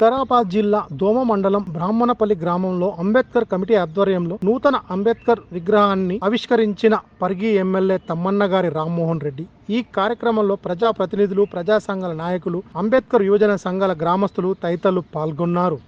వికారాబాద్ జిల్లా దోమ మండలం బ్రాహ్మణపల్లి గ్రామంలో అంబేద్కర్ కమిటీ ఆధ్వర్యంలో నూతన అంబేద్కర్ విగ్రహాన్ని ఆవిష్కరించిన పరిగి ఎమ్మెల్యే తమ్మన్న గారి రామ్మోహన్ రెడ్డి. ఈ కార్యక్రమంలో ప్రజా ప్రతినిధులు ప్రజా సంఘాల నాయకులు అంబేద్కర్ యువజన సంఘాల గ్రామస్తులు తదితరులు పాల్గొన్నారు.